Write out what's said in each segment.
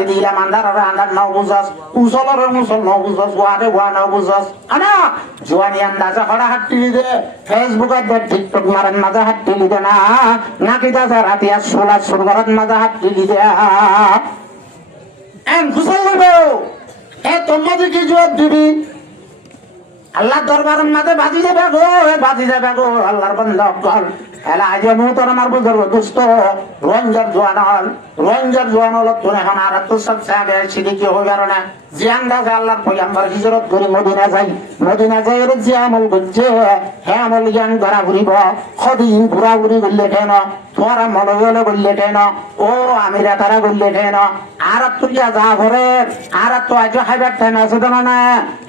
বাতি দিলাম আন্ধার আন্ধার নাও বুঝাস উসলরে মুসল নাও বুঝাস ওয়ারে ওয়া নাও বুঝাস আনা জোয়ানি আন্দাজে হড়া হাঁটি দে ফেসবুকে দে টিকটক মারেন মাঝে হাঁটি দে না নাকি দাদা রাতিয়া সোলা সুরগরত মাঝে হাঁটি দে এন খুশল লইব এ তোমাদের কি জবাব দিবি আল্লাহ দরবারের মাঝে বাজি যাবে গো আল্লাহর বান্দা কল এলা আজ মুতর আমার বুঝরব দোস্ত রঞ্জার জওয়ান হলো তোর এখন আর তো সব সাবে সিদি কি হবে আর না জিয়ান দাসে আল্লাহর পয়গম্বর হিজরত করে মদিনা যাই এর যে আমল করছে হে আমল জ্ঞান করা ঘুরিব কদিন ঘুরা ঘুরি বললে কেন তোরা মনে হলে বললে কেন ও আমিরা তারা বললে কেন আর তুই যা ঘরে আর তো আজ হাইবার টাইম আছে তো না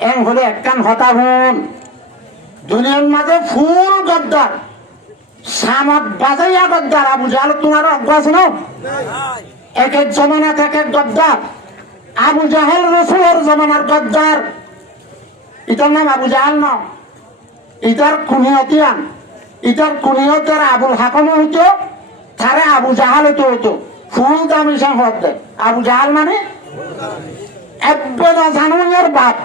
এং হলে একখান হতা হুন দুনিয়ার মাঝে ফুল গদ্দার সামত বাজাইয়া গদ্দার আবু জাহেল তোমার অভ্যাস না এক এক জমানা থেকে এক গদ্দার আবু জাহেল রসুলের জমানার গদ্দার ইটার নাম আবু জাহেল না ইটার কুনিয়তিয়ান ইটার কুনিয়তের আবুল হাকম হইতো তারে আবু জাহেল হইতো ফুল দামি সংহত দেয় আবু জাহেল মানে একবেদা জানুনের বাপ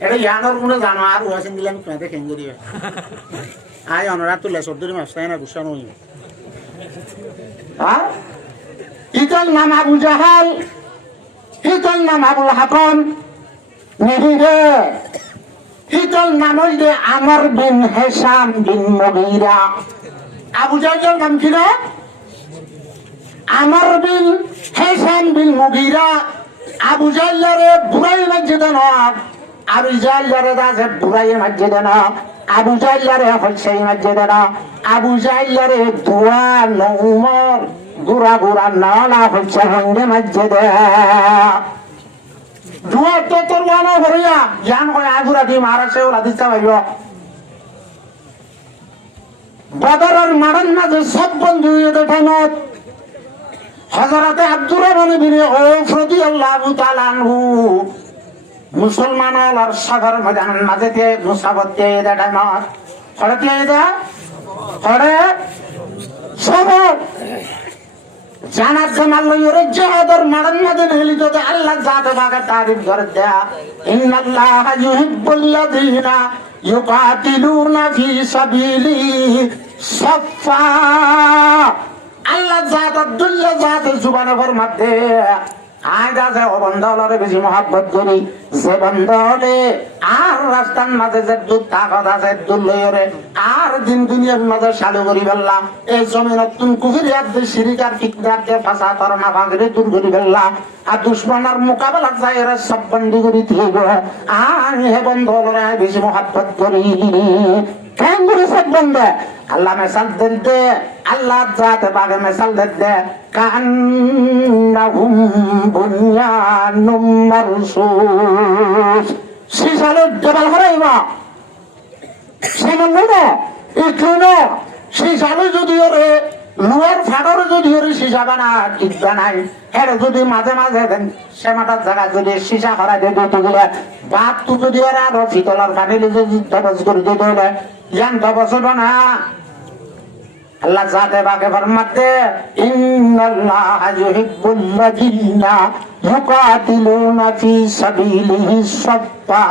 এটা ইয়ানোর গুণে জানো আর ওয়াসিন দিলাম তোমাদের খেঙ্গে দিবে আয় অনরা তুলে সর্দুরি মাস্তাই না গুসা নই হ্যাঁ ইতার নাম আবু জাহাল ইতার নাম আবুল হাকম নিহিরে ইতার নাম হইলে আমর বিন হেসাম বিন মুগীরা আবু জাহেলের নাম কি না আমর বিন হেসাম বিন মুগীরা আবু জাহেলের বুড়াই মসজিদ না আবু জাহেলের দাসে বুড়াই মসজিদ না আবু জাহেলের হলসে মসজিদ না আবু জাহেলের দুয়া নউমর গুড়া নালা হলসে হইলে মসজিদ দুয়া তো তোর ওয়ানা হরিয়া জান হয় আগুরা দি মারাসে ওরা দিতে ভাইব বদরের মারান মাঝে সব বন্ধু দেখানত হযরতে আব্দুর রহমান বিন আওফ রাদিয়াল্লাহু তাআলা আনহু মুসলমান আর সাগর ময়দানের মাঝে দিয়ে মুসাফত দিয়ে দেখানত পড়ে দিয়ে দা পড়ে সব জানাত জামাল লইরে জিহাদের মারান মাঝে হেলিত আল্লাহ জাতে বাগে তারিফ করে দেয়া ইন্নাল্লাহা ইউহিব্বুল্লাযীনা ইউকাতিলুনা ফি সাবিলিহি সাফা আল্লাহ জাত দুল্লা জাত জুবানে ফরমাতে আয় দাসে ও বন্ধলে বেশি মহব্বত করি যে বন্ধলে আর রাস্তার মাঝে যে দুধ তাকত আছে দুধ লইরে আর দিন দুনিয়ার মাঝে চালু করি ফেললাম এই জমিন তুম কুফিরিয়াত দিয়ে সিরিকার ফিকনার দিয়ে ফাঁসা তর না ভাগরে দূর করি ফেললাম আর দুশ্মনের মোকাবেলা যায় এরা সব বন্দি করি দিব আমি হে বন্ধলে বেশি মহব্বত করি কেন করে সব বন্ধে আল্লাহ মেসাল দিতে আল্লাহ জাতে বাগে মেসাল দিতে কান্নাহুম বুনিয়ানুম মারসুস সিসালো জবাল হরাইবা সেমন না ইখনো সিসালো যদি ওরে লোয়ার ফাড়রে যদি ওরে সিসা বানা কিবা নাই এর যদি মাঝে মাঝে দেন সেমাটার জায়গা যদি সিসা হরাই দিয়ে দিতে গেলে বাপ তো যদি ওরা আরো ফিতলার ফাটিলে যদি তবজ করে দিতে হলে ইয়ান তবজ না আল্লাহ জাতে বাগে ফরমাতে ইন্নাল্লাহা ইউহিব্বুল্লাযীনা ইউকাতিলুনা ফি সাবিলিহি সাফা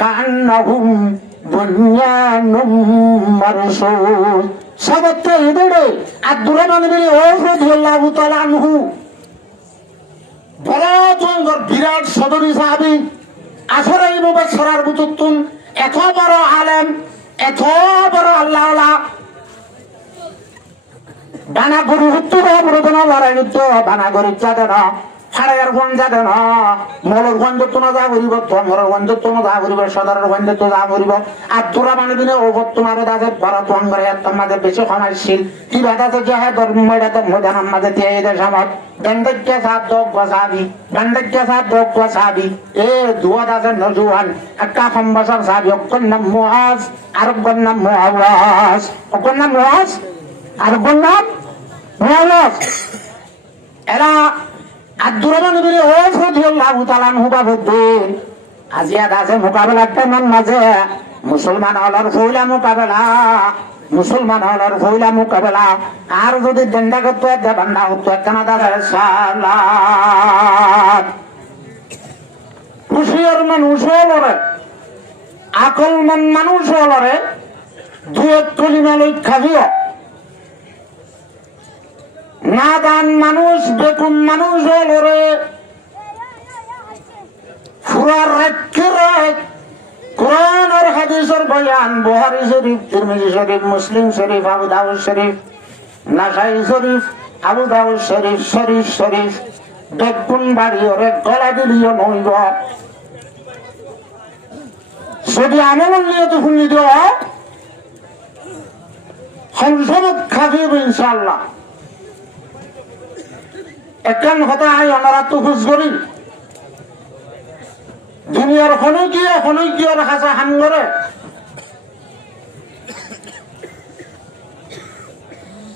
কান্নাহুম বুনিয়ানুম মারসুস সবতে ইদরে আব্দুর রহমান বিন আওফ রাদিয়াল্লাহু তাআলা আনহু বড় জঙ্গর বিরাট সদরী সাহাবী আসরাই মুবাশশারার বুতুতুন এত বড় আলেম এত বড় আল্লাহওয়ালা বানা গরু হত্যু প্রয়োজন লড়াই নিত্য বানা গরিব যাতে না ফাড়াইয়ার গঞ্জ যাতে না মলের গঞ্জ তো না যা করিব তোমার গঞ্জ তো না যা করিব সদরের গঞ্জ তো যা করিব আর তোরা মানে দিনে ওভর তোমার দাদে বড় তোমার তোমাদের বেশি সমাজশীল কি বাধাতে যে হ্যাঁ ধর্মটা ময়দান মাঝে দিয়ে এদের সমাজ গন্ডজ্ঞা সাত দোক বসাবি গন্ডজ্ঞা সাত দোক বসাবি এ দুয়া দাসের নজুয়ান একটা সম্বাসার সাবি অক্ষর নাম মুআজ আর অক্ষর নাম মুআওয়াজ অক্ষর নাম মুআজ আর অক্ষর নাম মুআওয়াজ এরা আব্দুর রহমান বিন আওফ রাদিয়াল্লাহু তাআলা আনহু বাবুদ্দিন আজিয়া দাসে মোকাবেলা একটা মান মাঝে মুসলমান হলার ফৌলা মোকাবেলা মুসলমান হলার হইলা মোকাবেলা আর যদি দেন্দা করতো বান্ধা হতো একখানা দাদা সালাত হুশিয়ার মানুষ হলরে আকলমান মানুষ হলরে দু এক কলিমা লই খাবিও নাদান মানুষ বেকুম মানুষ হলরে ফুরার রাজ্যের কোরআন আর হাদিসের বয়ান বুখারী শরীফ তিরমিজি শরীফ মুসলিম শরীফ আবু দাউদ শরীফ নাসাই শরীফ আবু দাউদ শরীফ শরীফ শরীফ বেগুন বাড়ি ওরে গলা দিলিও নইব যদি আমল নিয়ে তো শুনি দিও সংসদ খাবিব ইনশাআল্লাহ একখান কথা আই ওনারা তো খুশ করি দুনিয়ার হনৈকীয় রাখা হাঙ্গরে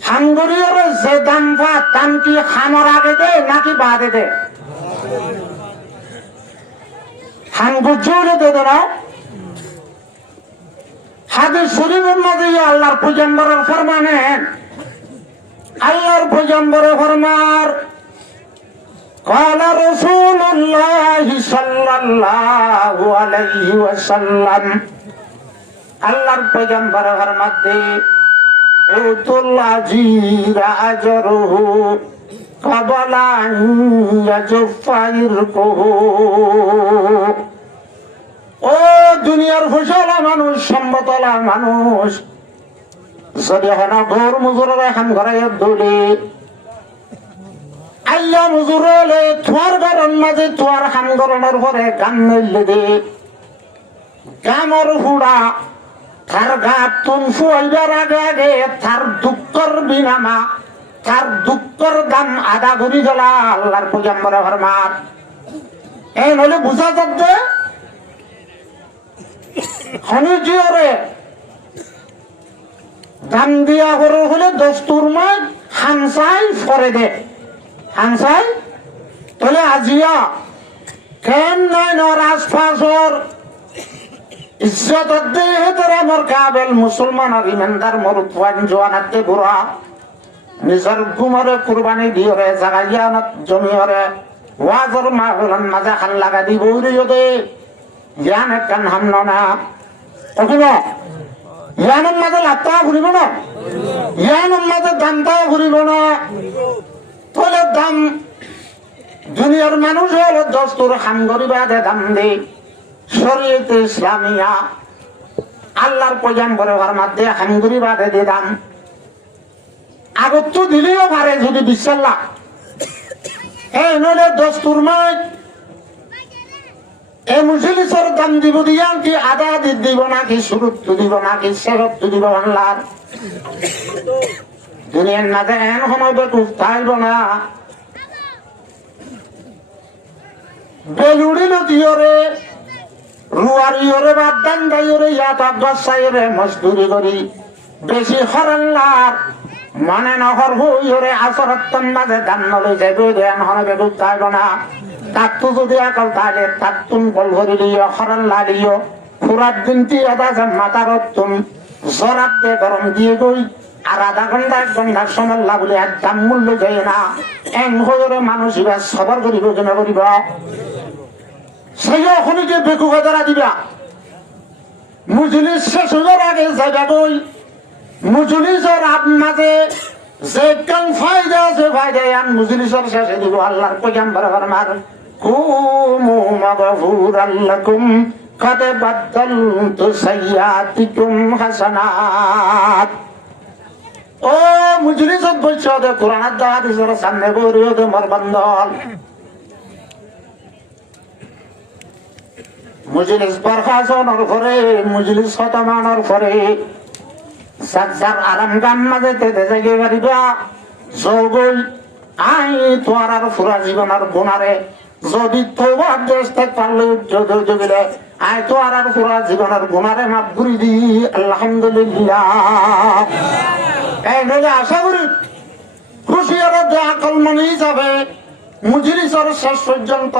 হাঙ্গরীয় যে দাম দাম কি খামর আগে দে নাকি বাদে দে হাঙ্গুর দে না হাদিস শরীফের মাঝে আল্লাহর পয়গম্বরের ফরমানে আল্লাহর পয়গম্বরের ফরমান قال رسول الله صلى الله عليه وسلم আল্লাহর পয়গম্বরের ফরমাতে উতুল আজিরা আজরুহু ক্বাবলা ইয়াজফাইরকুহু ও দুনিয়ার ফসলা মানুষ সম্পদলা মানুষ যদি হনা ঘর মুজুরের হাম ঘরাইয়া দলে আল্লাহ মুজুর হলে তোমার ঘরের মাঝে তোমার হাম গরনের পরে গান নইলে দে গামর হুড়া তার গাত তুন ফুয়াইবার আগে আগে তার দুঃখর বিনামা তার দুঃখর দাম আদা ঘুরি গেলা আল্লাহর পয়গম্বরের ফরমান এই নইলে বুঝা যাচ্ছে হনিজিওরে দাম দিয়া করে হলে দস্তুর মাই হামসাই ফরে দে হামসাই তাহলে আজিয়া কেন নাই রাজফাসর ইজ্জত দে হেতরে মোর কাবেল মুসলমান আর ইমানদার মোর তুয়ান জওয়ানাতে বুড়া নিজর গুমরে কুরবানি দিওরে জাগাইয়া না জমিরে ওয়াজর মাহফিলন মাজা খান লাগা দিব দে ইয়ান কান হামনো না ওকিনো ইয়ানের মাঝে লাত্তা ঘুরিব না ইয়ানের মাঝে দামটাও ঘুরিব না তাহলে দাম দুনিয়ার মানুষ হল দস্তুর হামগরি বাদে দাম দে শরীয়তে ইসলামিয়া আল্লাহর পয়গম্বরের ফরমান দে হামগরি বাদে দে দাম আগত তো দিলেও পারে যদি বিশাল্লাহ এই নইলে দস্তুর মাই এই মুজলিসের দাম দিব দিয়া কি আদা দিব নাকি সুরুত্ব দিব নাকি সেরত্ব দিব আল্লাহর দুনিয়ার মাঝে এন সময় বেকুফ থাকব না বেলুড়ি নদীরে রুয়ারিওরে বা দান্দাইরে ইয়াত গসাইরে মজদুরি করি বেশি হরল্লার মানে নহর হইরে আসরত্তন মাঝে দাম নলৈ যাইব এন সময় বেকুফ থাকব না তাত্তু যদি আকল তাহলে তাত্তুন বল ভরি লিও হরল্লা লিও ফুরাত দিনটি আদা মাতারত তুম জরাত দে গরম দিয়ে গই আর আধা ঘন্টা 1 ঘন্টার সময় লাগলে আর দাম মূল্য যায় না এন হইরে মানুষ এবার সবার করিব কেন করিব সেই ওখানে বেকু কথা দিবা মুজলিস শেষ হইবার আগে যাইবা গই মুজলিসের মাঝে যে কাল ফায়দা আছে ফায়দা আন মুজলিসের শেষে দিব আল্লাহর পয়গম্বর ফরমান কুমু মাগফুরাল লাকুম قد بدلت سيئاتكم حسنات ও মুজলিসত বলছো দে কোরআন দা হাদিসের সামনে বরিও দে মরবন্দল মুজলিস বরখাসনের পরে মুজলিস খতমানোর পরে সাজার আরাম গাম মাঝে তে জায়গা বাড়িবা জগল আই তোর আর ফুরা জীবনের গুণারে যদি তোমার দেশ থেকে পারলে যোগিলে আয় তো আর পুরা জীবনের গুণারে মাপ ঘুরি দি আলহামদুলিল্লাহ এই নইলে আশা করি খুশি আর আকল মনে যাবে মুজলিসের শেষ পর্যন্ত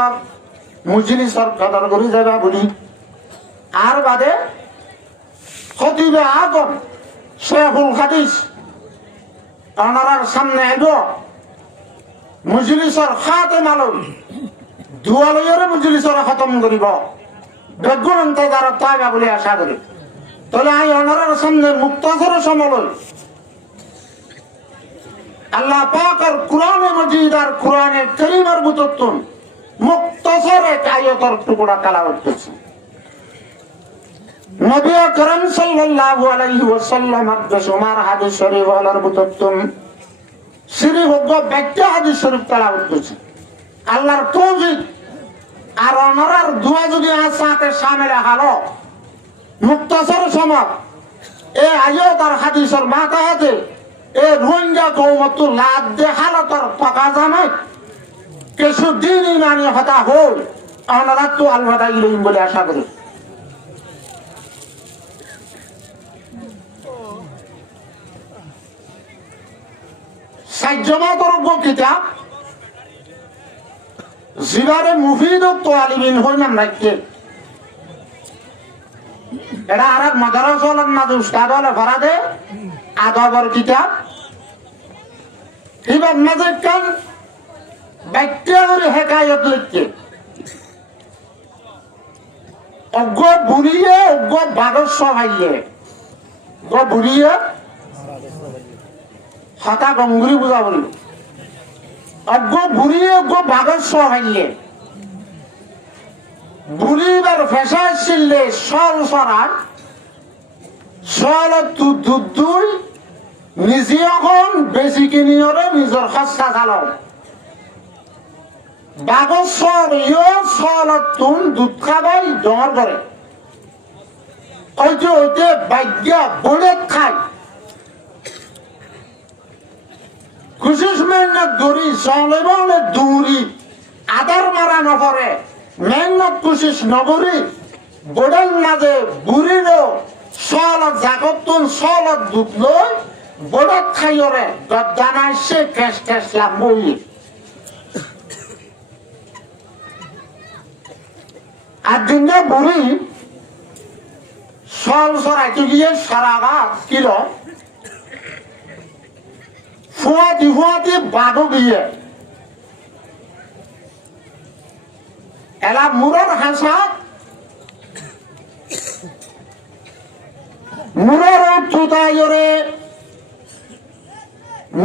মুজলিসের কদর করি যাবে বলি আর বাদে খতিবে আগম শেখুল হাদিস ওনার সামনে আইব মজলিসর খাতেম আলম দুয়ালয়ের মজলিসর খতম করিব বেগুন ইন্তজার তাইবা বলে আশা করি। তাহলে আই ওনার সামনে মুক্তাসর সমলই আল্লাহ পাক আর কোরআনে মজিদ আর কোরআনে কারীমের বুততুন মুক্তাসর এক আয়াতের টুকরা তেলাওয়াত করছে। নবী আকরাম সাল্লাল্লাহু আলাইহি ওয়াসাল্লাম বেশুমার হাদিস শরীফ ওয়ালার বুততুন শরীফ ব্যাখ্যা হাদিস শরীফ তেলাওয়াত করছে। আল্লাহর তৌফিক আর ওনার দোয়া যদি সাথে শামিল হলো মুক্তাসর সময় এই আয়াত আর হাদিসের মাথাতে এই রোহিঙ্গা কওমতুল লাদ দে হালাতর পাকা জামাই কিছু দিন ইমানি হতা হল ওনারা তো আলবাদা ইলাইহিম বলে আশা করি। সাজ্জামাতর কিতাব জিবারে মুফিদ তালিবিন হই নাম রাখতে এটা আর মাদ্রাসার মাঝে উস্তাদ হলে ফরাদে আদবর কিতাব এবার মাঝে কান ব্যাখ্যা করে হেকায়ত লিখতে অজ্ঞ বুড়িয়ে অজ্ঞ বাগস্য ভাইয়ে বুড়িয়ে হতা গঙ্গুরি বুঝা বলল অজ্ঞ বুড়িয়ে অজ্ঞ বাগস্য ভাইয়ে বুড়িবার ফেসা ছিললে সল সরার সল দুই নিজে এখন বেশি কিনিয়রে নিজের খসা চালক বাগস্বর ইয় সল তুন দুধ খাবাই ডর করে ওই যে ওইতে বাগ্যা বলে খায় খুশিস মেহনত দড়ি চলে দৌড়ি আদার মারা নপরে মেহনত কুশিস নগরী বোর্ডের মাঝে বুড়িল সলত জাগতুন সলত দুধ লই বোর্ডত খাইরে গদ্দানাই সে কেস কেস লাম্বই আর দিনে বুড়ি সল সরাইতে গিয়ে সারা গাছ কিল ফুয়াতি বাঘও গিয়ে এলা মুরর হাসা মুরর তুতাইরে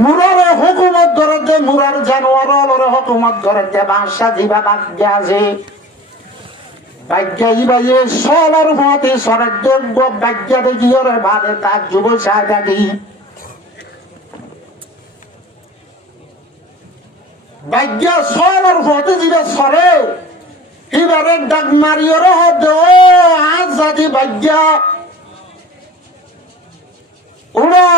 মুরর হুকুমত ধরতে মুরার জানোয়ার হুকুমত ধরতে বাসা দিবা বাক্য আছে বাক্য ইবাইয়ে সলর মতে সরাজ্য বাক্য দেখিয়রে বাদে তার যুব সাহায্যী বাক্য সলর মতে দিবে সরে এবারে ডাক মারিয়রে হতে ও আজ জাতি বাক্য ওরা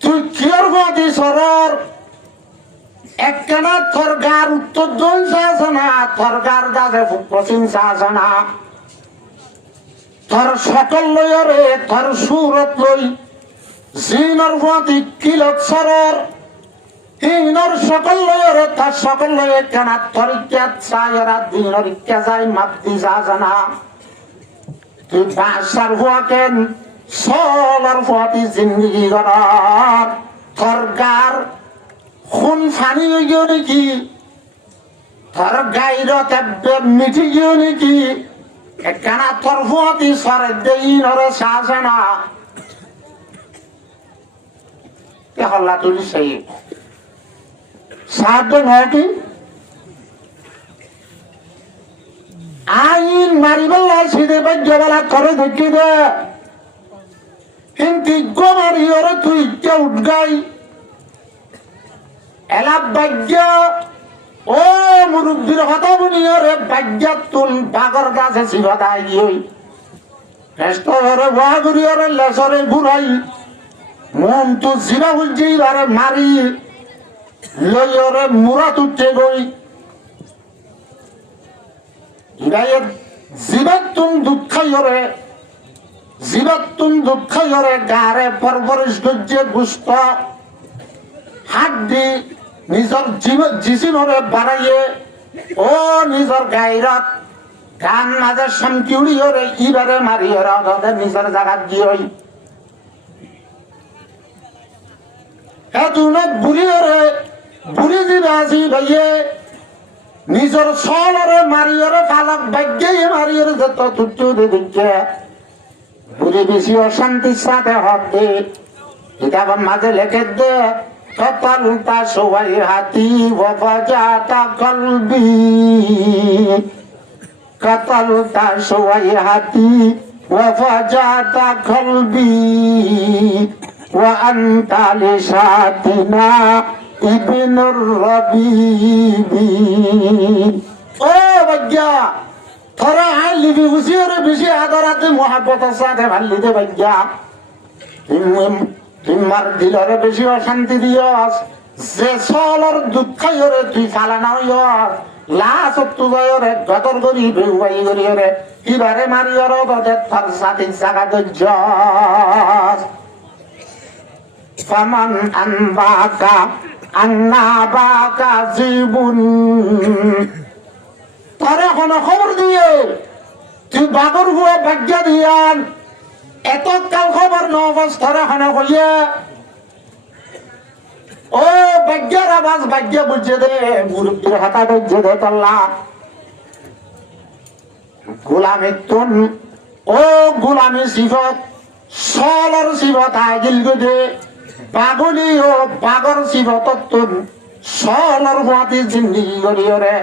তুই কিয়র মতে সরর একখানা থরগার উত্তর দন আছে না থরগার গাছে পশ্চিম আছে না থর সকল লয়রে থর সুরত লই জিনর মতে কিলত সরর হিনর সকল লয়রে তার সকল লয়ে একখানা থরিক্যাত সায়রা দিনর ইচ্ছা যায় মাপতি আছে না তুই বাসার হুয়াকেন সলর ফুয়াতি জিন্দগি গড়ার থরগার খুন ফানি গিয়ে নাকি থর গাইর তেব্বে মিঠি গিয়ে নাকি একখানা থর ফুয়াতি সরে দেই নরে সাজে না কে হল্লা তুলি সেই সাহায্য নয় কি আইন মারিবেল সিদে বাজ্যবেলা করে দেখি দে কিন্তু মারিওরে তুই কে উঠগাই এলা বাগ্য ও মুরব্বীর কথা বনিয়রে বাগ্য তুল বাগর গাছে শিবদাই গিয়ে রেস্টরে বাগুরিয়রে লেসরে ঘুরাই মন তো জিবা বুঝি বারে মারি লইয়রে মুরাত উঠে গই ইরায়ে জিবাতুন দুঃখাইয়রে জীবাতুন দুঃখাইয়রে গারে পরবরিশ গজ্জে গুস্ত হাড্ডি নিজের জিসিমরে বাড়াইয়ে ও নিজের গাইরাত কান মাঝে শান্তিউড়ি ওরে ইবারে মারি ওরা ওদের নিজের জায়গাত গিয়ে এতুনত বুড়ি ওরে বুড়ি দিবে আসি ভাইয়ে নিজের সলরে মারি ওরে ফালাক ভাগ্যে মারি ওরে যত তুচ্ছু দিচ্ছে বুড়ি বেশি অশান্তির সাথে হবে কিতাবের মাঝে লেখে দে কতলতা সবাই হাতি ওয়াফাজাতা কলবি কতলতা সবাই হাতি ওয়াফাজাতা কলবি ওয়া আনতা লিশাতিনা ইবনুর রবিবি ও বাগ্যা তোরা আই লিবি উসিরে বেশি আদরাতে মোহাব্বতের সাথে ভাল্লি দে বাগ্যা তোমার দিলরে বেশি অশান্তি দিয়স যে সলর দুঃখ রে তুই ফালানা হইয়স লাশ তুজরে গদর করি বেউবাই করি রে কিবারে মারি রে তোদের তার সাথে জায়গা দজ্জস ফামান আনবাকা আন্নাবাকা জীবন তারে কোন খবর দিয়ে তুই বাগর হুয়া ভাগ্য দিয়ান এত কাল খবর ন অবস্থার এখানে হইয়া ও ভাগ্যের আওয়াজ ভাগ্য বুঝে দে মুরব্বীর হাতা বুঝে দে তল্লা গোলামি তুন ও গোলামি সিফত সলর সিফত আগিল গদে পাগলি ও পাগর সিফত তুন সলর হুয়াতি জিন্দিগি করিয়রে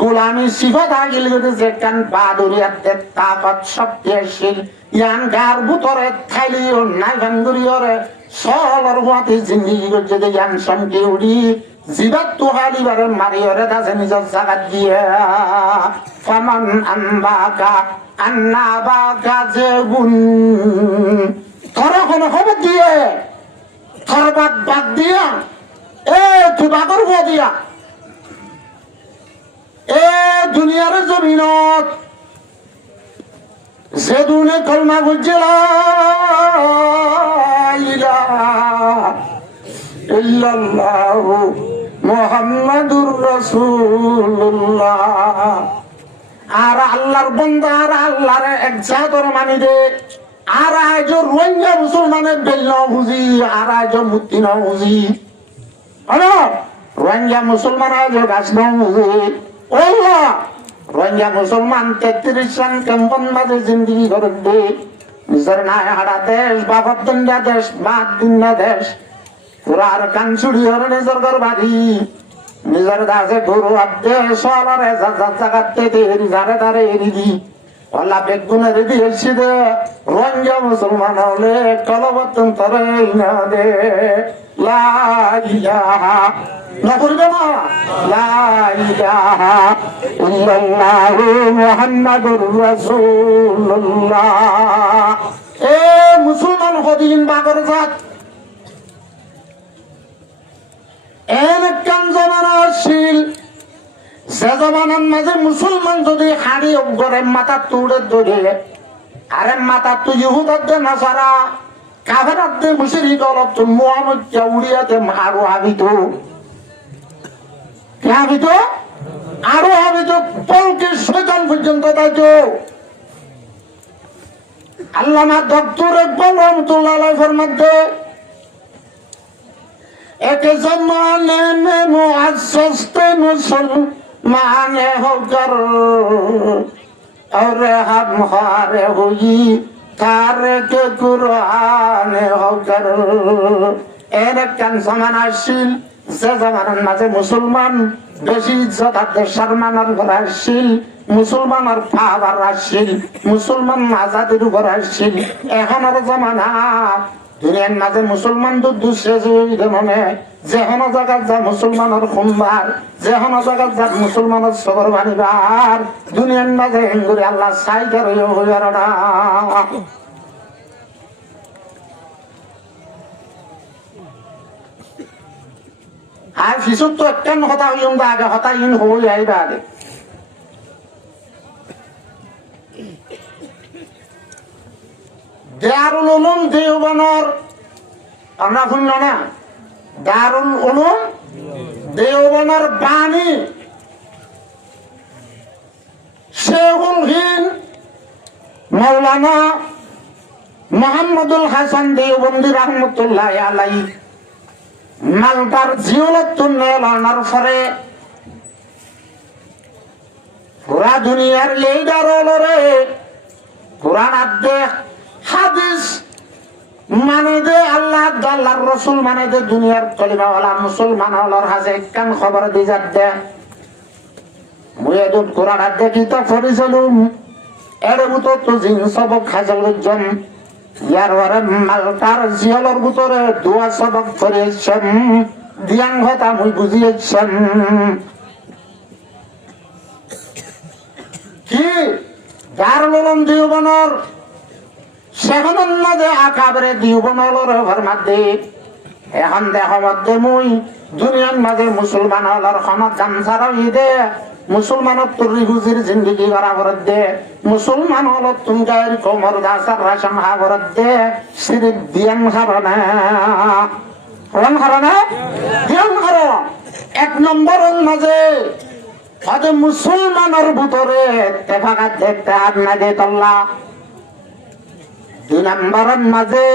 গোলামি সিফত আগিল গদে যে কান বাদুরিয়াতে তাকত শক্তিশীল ইয়ান গার ভিতরে থাইলিও নাই ভাঙ্গুরিয়রে সলর হুয়াতি জিন্দিগি করছে যে ইয়ান শান্তি উড়ি জিবাত তুহালিবারে মারিয়রে দাসে নিজের জাগাত দিয়ে ফামান আনবাকা আন্নাবাকা জেবুন তোরা কোনো খবর দিয়ে তোর বাদ দিয়া এ তুই বাগর হুয়া দিয়া এ দুনিয়ার জমিনত যে দুনে কলমা বুঝছে লা ইলাহা ইল্লাল্লাহু মুহাম্মাদুর রাসূলুল্লাহ আর আল্লাহর বান্দা আর আল্লাহর এক জাতর মানি দে আর আজ রোহিঙ্গা মুসলমানের বেল না বুঝি আর আজ মুক্তি না বুঝি হলো রোহিঙ্গা মুসলমান আজ গাছ না বুঝি ওল্লা রোহিঙ্গা মুসলমান 33 রান কেমন মাঝে জিন্দিগি করে দে নিজের নাই হারা দেশ বাবার দণ্ডা দেশ বাদ দুনিয়া দেশ পুরার কান চুড়ি হরে নিজের ঘর বাড়ি নিজের দাসে গরু আদে সলারে জাগাতে দেরি ধারে ধারে এরি দি ওলা বেগুনে রেডি হয়েছি দে রোহিঙ্গা মুসলমান হলে কলবতন তরে না দে লা ইলাহা না করবে না লা ইলাহা ইল্লাল্লাহু মুহাম্মাদুর রাসূলুল্লাহ এ মুসলমান হদিন বাগর জাত এনকান জমানা আসিল সে জমানার মাঝে মুসলমান যদি হাড়ি ঘরে মাথা তুড়ে ধরে আরে মাথা তুই ইহুদাতে নাসারা কাফেরাতে মুশরিক অলপ তো মুহাম্মদ উড়িয়াতে আরো হাবিত কে হাবিত আরো হাবিত পলকে শয়তান পর্যন্ত তাইতো আল্লামা ডক্টর ইকবাল রহমতুল্লাহ আলাইহির ফরমাতে एक जमाने में मुअज़्ज़ज़ थे मुसलमान होकर और हम हारे हुई तारिक कुरान होकर এরকম জামান আসছিল যে জামানার মাঝে মুসলমান বেশি ইজ্জত আর সম্মানের উপর আসছিল মুসলমানের পাওয়ার আসছিল মুসলমান আজাদির উপর আসছিল এখনের জামানা দুনিয়ার মাঝে মুসলমান তো দুঃশ্রেষ্ঠ মনে যেহন জায়গাত যা মুসলমানের সোমবার যেহন জায়গাত যা মুসলমানের সবর বানিবার দুনিয়ার মাঝে হিন্দুরে আল্লাহ সাইকার হইয়ার না আর ফিসুর তো একটান হতা হইম দা আগে হতা ইন হই আইবা আগে দারুল উলুম দেওবনের আমরা শুনল না দারুল উলুম দেওবনের বাণী শেখুল হিন্দ মৌলানা মোহাম্মদুল হাসান দেওবন্দি রহমতুল্লাহ আলাইহি মালটার জিওলতুন নেলানোর পরে পুরা দুনিয়ার লিডার হলরে কোরআন আদে হাদিস মানে দে আল্লাহ আল্লাহর রসুল মানে দে দুনিয়ার কলিমাওয়ালা মুসলমান হলর হাজে কান খবর দি যাত দে মুই এদুন কোরআন আদে কিতাব পড়িছিলুম এর মতো তো জিন সবক হাজল জন ইয়ার ওরে মালটার জিয়লর ভিতরে দোয়া সবক পড়িয়েছেন দিয়াং কথা মুই বুঝিয়েছেন কি দারুল উলুম দেওবন্দের সেখানের মাঝে আকাবরে দেওবন্দের ঘর মধ্যে এখন দেহ মধ্যে মুই দুনিয়ার মাঝে মুসলমান হলর খনত গামছার ঈদে মুসলমানত তুরি হুজির জিন্দগি বরাবর দে মুসলমান হল তুমগায়ের কোমর দাসার রাসম হাবর দে সিরিপ দিয়ান হারনা কোন হারনা দিয়ান হার এক নম্বরের মাঝে হয়তো মুসলমানের ভিতরে তেফাকাত দেখতে আর না দে তল্লা দুই নম্বরের মাঝে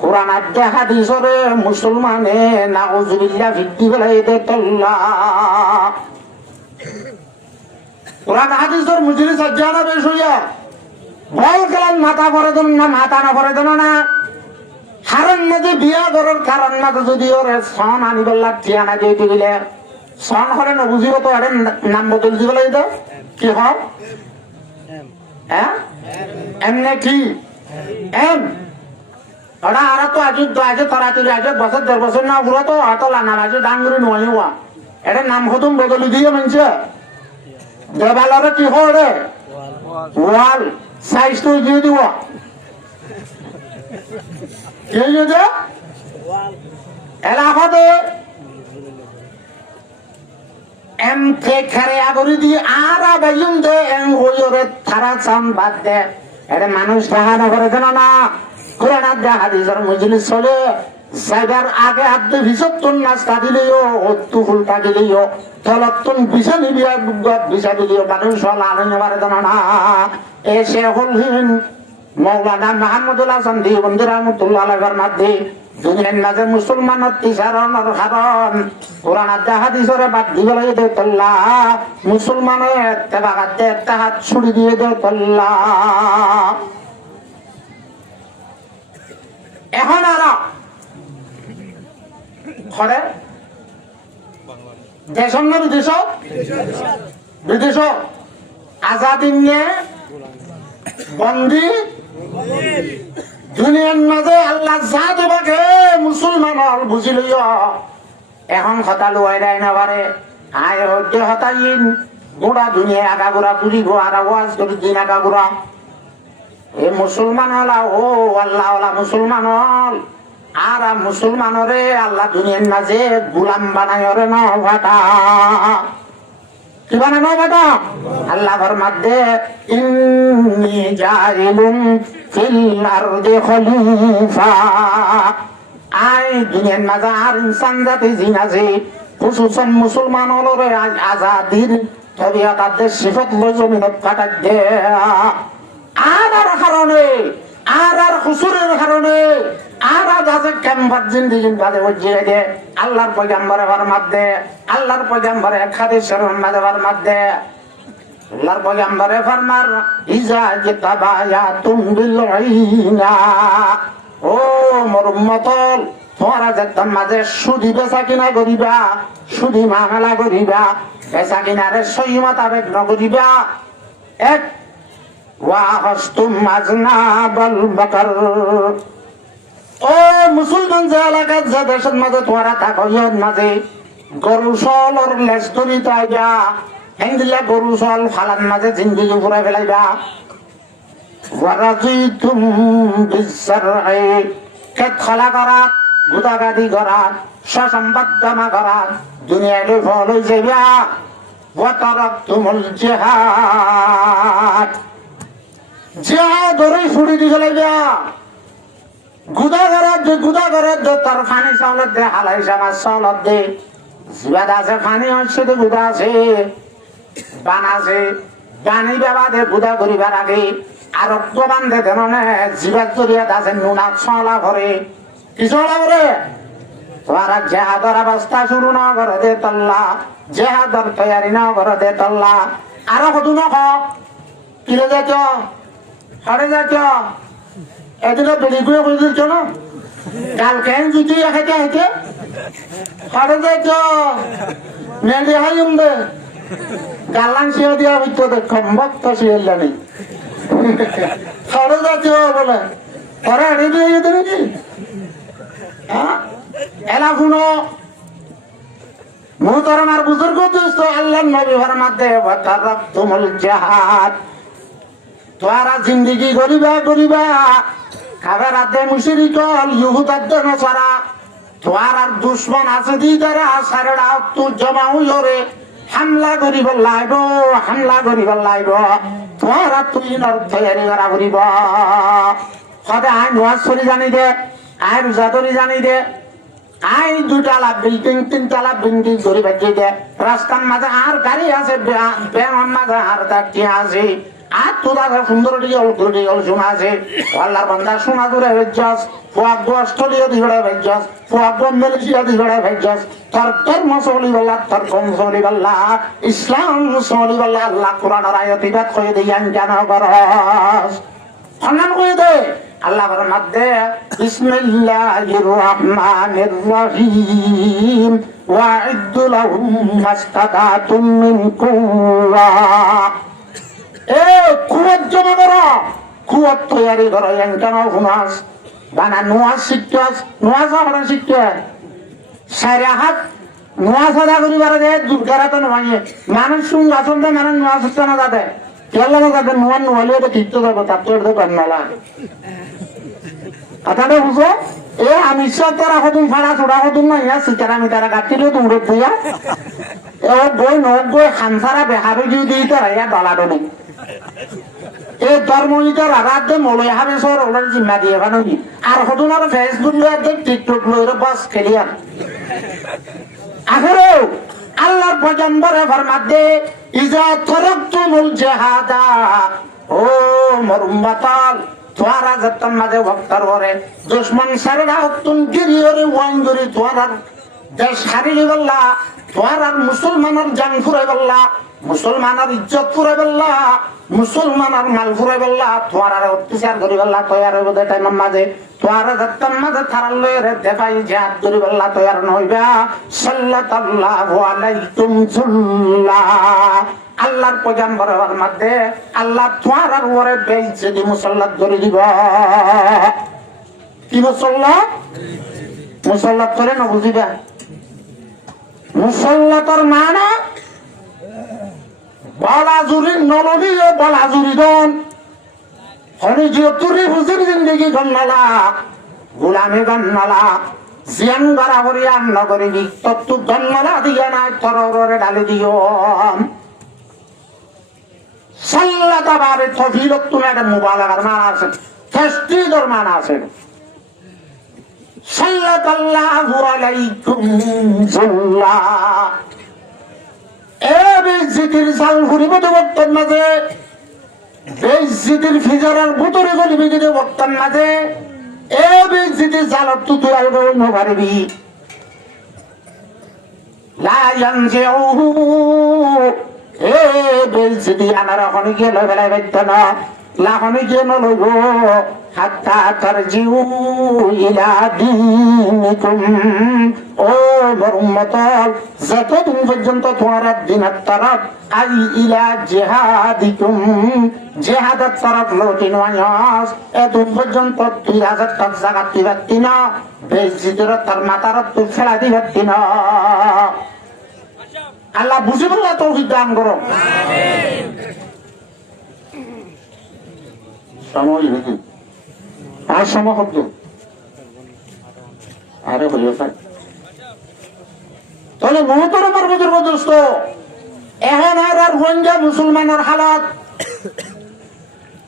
কোরআন আদে হাদিসরে মুসলমানে নাউজুবিল্লাহ ভিত্তি বেলাই দে তল্লা কোরআন হাদিসের মুজরি সজ্জানা বেশ হইয়া বল কালাম মাথা ভরে দেন না মাথা না ভরে দেন না হারন মাঝে বিয়া করার কারণ মাঝে যদি ওরে সন আনিবেল্লা ঠিয়ানা দিয়ে দিলে সন হলে না বুঝিব তো আরে নাম বদল দিব লাগে কি হল এমনি কি এম ওরা আর তো আজ আজ তাড়াতাড়ি আজ বছর 1.5 বছর না পুরো তো অত লানা আজ ডাঙ্গুরি নয় হওয়া এটা নাম খতম বদলি দিয়ে মানছে দেবালরে কি হরে ওয়াল সাইজ তো দিয়ে দিব কে যে এলাকাতে এম কে খেরে আগরি দি আর বাইজুম দে এম হইরে থারা চাম বাদ দে এটা মানুষ দেখানো করে দেন না কোরআন আদে হাদিসের মজলিস চলে যাইবার আগে আদে ভিসত্তন নাস্তা দিলেও অত্তু ফুলটা দিলেও তলত্তন বিছা নিবিয়া দুগত বিছা দিলেও মানুষ হল আনন্দ পারে দেন না এ শেখুল হিন্দ মৌলানা মোহাম্মদুল হাসান দেওবন্দি রহমতুল্লাহ আলাইহির মধ্যে দুনিয়ার মাঝে মুসলমানের তিসারণের কারণ কোরআন আদে হাদিসরে বাদ দিব লাগে দে তল্লা মুসলমানের তেবাগাতে একটা হাত ছুড়ি দিয়ে দে তল্লা এখন আর ঘরে দেশ না বিদেশ আজাদি নিয়ে বন্দি দুনিয়ার মাঝে আল্লাহ যা দেবাকে মুসলমান হল বুঝি লইয় এখন কথা লুয়াই দেয় না পারে আয় হতে হতাইন গোড়া দুনিয়া আগাগোড়া পুরিব আর ওয়াজ করে দিন আগাগোড়া এ মুসলমান হলা ও আল্লাহ মুসলমান হল আর মুসলমানরে আল্লাহ দুনিয়ার মাঝে গুলাম বানায় রে না ভাটা কি বানানো বেটা আল্লাহ ফরমাতে ইন্নী জাইলুন ফিল আরদি খলিফা আই দুনিয়ার মাঝে আর ইনসান জাতি জিন আছে খুশুসান মুসলমান হলরে আজাদির তবিয়ত আদের সিফত লই জমিনত কাটাই দে আর কারণে আর হুসুরের কারণে আর আছে কেমবাদ জিন্দিগির বাদে বুঝিয়ে দে আল্লাহর পয়গম্বরে ফরমাতে আল্লাহর পয়গম্বরে এক হাদিসের মাঝে ফরমাতে আল্লাহর পয়গম্বরে ফরমার ইজা জিতাবায়াতুম বিল আইনা ও মোর উম্মতল তোমরা যেতাম মাঝে সুদি বেচা কিনা করিবা সুদি মামলা করিবা বেচা কিনারে সহি মোতাবেক নকরিবা এক ওয়াহস্তুম আজনাবাল বাকার ও মুসলমান যে এলাকাত যে দেশের মাঝে তোমরা থাকো ইয়র মাঝে গরু সলর লেজ ধরি তাইবা হেন্দিলা গরু সল ফালার মাঝে জিন্দিগি ঘুরে ফেলাইবা ওয়ারাজিতুম বিসসারঈ খেত খলা করাত গুদাগাদি করাত সসম্পদ জমা করাত দুনিয়ায় ফল হয়ে যাইবা ওয়া তারাকতুমুল জিহাদ জিহাদ ধরে ছুড়ি দি ফেলাইবা গুদা করাত তার ফানি চাউলত দে হালাই সামাজ চাউলত দে জিবাদ আছে ফানি হচ্ছে তো গুদা আছে বান আছে পানি বাবাদে বুধা করিবার আগে আর রক্ত বান্ধে ধরনে জীবাত জড়িয়া দাসের নুনাত ছলা ভরে কি ছলা ভরে তোমার জেহাদর অবস্থা শুরু ন করে দে তল্লা জেহাদর তৈয়ারি ন করে দে তল্লা আরো কদু নখ কিরে যাচ্ছ হরে যাচ্ছ এদিকে বেলি গুয়ে করে দিচ্ছ না কালকে জুতি খাইতে খাইতে হরে যাচ্ছ নেড়ে হাই উমবে গালান শিয়া দিয়া হইতো দেখম ভক্ত শিয়াল্লা নেই হরে যাচ্ছ বলে হরে হারিয়ে দিয়ে যেতে নাকি হ্যাঁ এলা শুনো মুহতারামার বুজুর্গ দোস্ত আল্লাহর নবী ফরমাতে ওয়াতারাকতুমুল জিহাদ তোরা জিন্দেগি গরিবা খাবার আদে মুশরিকল ইহুদাদ নসারা তোরা দুশমন আছে দি তারা সারেড়া তু জমা হইরে হামলা করিব লাইব তোরা তুই নর তৈয়ারি করা করিব সদায় আই নোয়াজ সরি জানি দে আই রোজা ধরি জানি দে আই দুটালা বিল্ডিং তিনতলা বিল্ডিং ধরে বাজিয়ে দে রাস্তার মাঝে আর গাড়ি আছে ব্যায়ামের মাঝে আর তাকি আছে আর তোরা সুন্দর শোনা আছে আল্লাহর বান্দা শোনা দূরে ভেজাস ফুয়াগ অস্ট্রেলিয়া দিবে ভেজাস ফুয়াগ মালয়েশিয়া দিবে ভেজাস তোর মসলি বল্লা তোর কম সলি বল্লা ইসলাম সলি বল্লা আল্লাহ কোরআন আয়াতিবাদ কয়ে দিয়ে জানা করস সম্মান করে দে আল্লাহর মধ্যে বিসমিল্লাহির রহমানির রহিম ওয়াইদু লাহুম মাস্তাতাতুম মিন কুওয়া এ কুওয়াত জমা করো কুওয়াত তৈয়ারি করো এনকান হুনাস বানা নোয়াজ শিখতাস নোয়াজ আমরা শিখতে সারা হাত নোয়াজ আদা করিবার দে দুর্গারা তো নয় মানুষ শুন আসলে মানুষ নোয়াজ হচ্ছে না যাবে কেলা যাবে নোয়ান নোয়ালে তো ঠিক তো যাবো তার তো এটা কন্যালা কথাটা বুঝো এ আমি সব তারা হতুন ফাড়া ছোড়া হতুন না ইয়া সিতারা মিতারা কাটিলে তোমরা দিয়া এ বই নয় বই খানসারা বেহাবে দিও দিই তারা ইয়া ডলাডো নেই এ ধর্মনীতার রাত দে মলয় হাবে সর ওনার জিম্মা দিয়ে বানাবি আর হতুন আর ফেসবুক লয়ে টিকটক লয়ে বাস খেলিয়ার আখেরো আল্লাহর পয়গম্বরে ফরমাতে ইজা তারাকতুমুল জিহাদা ও মোর উম্মতাল তোরা যতন মাঝে ভক্তর করে দুশমন সারেরা তুন গিরিয়রে ওয়াঙ্গরি তোরা দেশ হারিয়ে গল্লা তোরা মুসলমানের জান ফুরাই গল্লা মুসলমানের ইজ্জত ফুরাই গল্লা মুসলমানের মাল ফুরাই গল্লা তোরা অত্যাচার করি গল্লা তৈয়ার হইব দে টাইম মাঝে তোরা যতন মাঝে থারাল লয়ে দেখাই জিহাদ করি গল্লা তৈয়ার নইবা সাল্লাল্লাহু আলাইকুম সাল্লাল্লাহ আল্লাহর পয়গম্বরের মধ্যে আল্লাহ তোমার উপরে বেইজ্জতি মুসাল্লাত করে দিব কি মুসাল্লাত করে না বুঝিবা মুসাল্লাতর মানে বলাজুরি নলবি ও বলাজুরি দন হনি জিয়তুরি হুজুর জিন্দেগি গন্নালা গোলামি গন্নালা জিয়ান বরাবরি আন্ন করিবি তত্তু গন্নালা দিয়া নাই তররে ঢালি দিও সাল্লাতাবারে তফিলত তুমি একটা মুবালাগার মান আছে তাসদীদের মান আছে সাল্লাল্লাহু আলাইকুম সাল্লাহ এ বেজিতির সাল ঘুরিব তো বর্তমান মাঝে বেজিতির ফিজারের ভিতরে গলিবি যদি বর্তমান মাঝে এ বেজিতির জালত তুই আইব নভারিবি লা ইয়ানজিউহু এ বেলসিদি আনার ওখানে গিয়ে লই বেলায় বাইত না লাখনে গিয়ে নলইব হাত্তা তারজিউ ইলা দীনিকুম ও মোর উম্মতল যতদিন পর্যন্ত তোমার দিনের তরফ আই ইলা জিহাদিকুম জিহাদের তরফ লৌটি নয়াস এতদিন পর্যন্ত 2000 টাকা জায়গা দিবাতি না বেলসিদির তার মাথার তুই ফেলা দিবাতি না আল্লাহ বুঝে বললা তৌফিক দান করো সময় হয়েছে আর সময় শব্দ আরে হইও স্যার তাহলে মহতরমার বুজুর্গ দোস্ত এখন আর রোহিঙ্গা মুসলমানের হালাত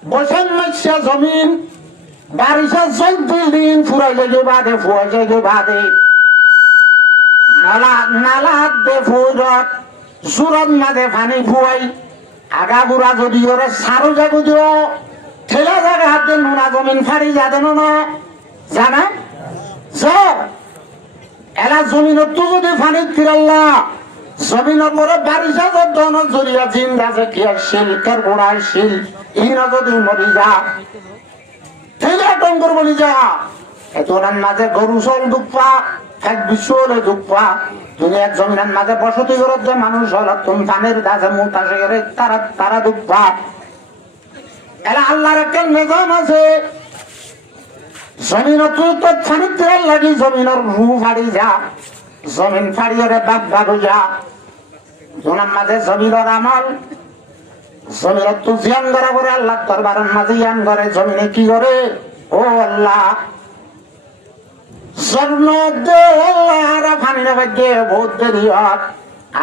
বৈষম্য জমিন বারিশা 14 দিন ফুরাই লাগে বাদে ফুয়াই লাগে বাদে নালা দে ফুরত সুরত মাঝে পানি ফুয়াই আগাগুড়া যদি ওরে সারু জাগু দিও ঠেলা জায়গা হাতে নুনা জমিন ফাড়ি যাদেন না জানা স্যার এলা জমিনত তো যদি ফানি ফিরাল্লা জমিনের পরে বারিশা যখন জরিয়া জিন্দা যে কি শিল কের গোড়ায় শিল ইরা যদি মরি যা ঠেলা টঙ্গর বলি যা এতনার মাঝে গরু চল দুপা এক বিশ্ব হলে দুপা দুনিয়ার জমিনের মাঝে বসতি করত যে মানুষ হল তুমি পানের দাসে মুখ আসে গেলে তারা তারা দুপা এরা আল্লাহর একটা নিজাম আছে জমিনত তো ফানিত লাগি জমিনের রু ফাড়ি যা জমিন ফাড়িয়ে বাঘ বাঘ যা জোনার মাঝে জমিনের আমল জমিনত তো জিয়ান করা করে আল্লাহ দরবারের মাঝে ইয়ান করে জমিনে কি করে ও আল্লাহ স্বর্ণ দে আল্লাহ ফানি না বাজে বহুত দেরি হয়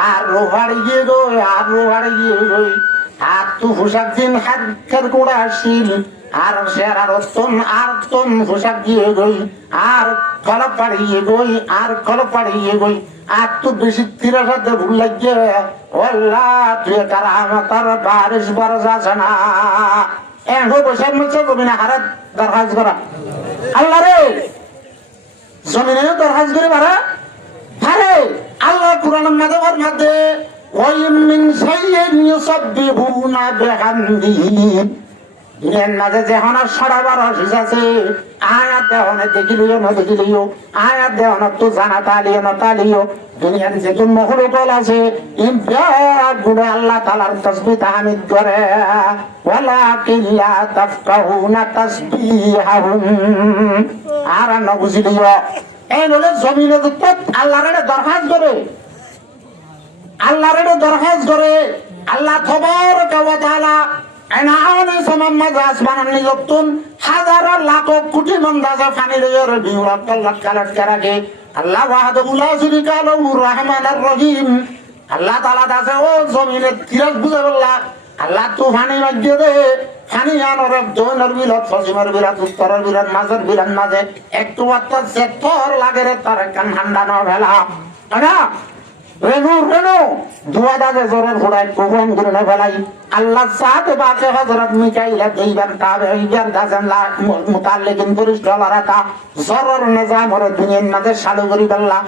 আর রোহাড়ি গিয়ে গই আর রোহাড়ি গিয়ে গই আর তু পোশাক দিন হাতের গোড়া আসিল আর শের আর তুম পোশাক দিয়ে গই আর কলপ পাড়িয়ে গই আর কলপ পাড়িয়ে গই আর তু বেশি তীরের সাথে ভুল লাগিয়ে আল্লাহ তুই তার আমার বারিশ বরস আছে না এখন বসে মুছে কবি না হারাত দরখাস্ত করা আল্লাহ রে জমিনে দরখাস্ত করে পারা হারে আল্লাহ কুরআনের মাঝে ওর মধ্যে ওয়াইম মিন শাইইন ইউসাব্বিহুনা বিহামদিহি দুনিয়ার মাঝে যেহন সারা বার অশিস আছে আয়াত দেহনে দেখিলিও না দেখিলিও আয়াত দেহন তো জানা তালিও না তালিও দুনিয়ার যে কোন মখলুকল আছে ইমবিয়াত গুণে আল্লাহ তাআলার তাসবিহ তাহমিদ করে ওয়ালাকিন লা তাফকাহুনা তাসবিহাহুম আর না বুঝিলিও এই বলে জমিনে যত আল্লাহর দরখাস্ত করে আল্লাহর দরখাস্ত করে আল্লাহ তাবারাকা ওয়া তাআলা এনানে সমাম্মাজ আসমানান নিযুক্তন হাজার লাখ কোটি মন্দাজা ফানি লয়র বিউরাত আল্লাহ কালাত করাকে আল্লাহ ওয়াহদাহু লা শারীকা লাহু রহমানুর রহিম আল্লাহ তাআলা দাসে ও জমিনে তিরাজ বুঝা বললা আল্লাহ তো ফানি মাঝে দে ফানি আনর দোনর বিলাত ফজিমর বিলাত উত্তরর বিলাত মাঝের বিলাত মাঝে একটু অত্তর সেতর লাগে রে তার কান ঠান্ডা না ভেলা না রেনু রেনু দুয়া দাদে জোরের ঘোড়ায় প্রবন করে না ফেলাই আল্লাহ সাথে বাকে হযরত মিকাইল দেইবার তাবে এইবার দাজানলা মুতাল্লিকিন পরিষ্কারতা জরর নিজাম হরে দুনিয়ার মাঝে চালু করি বললা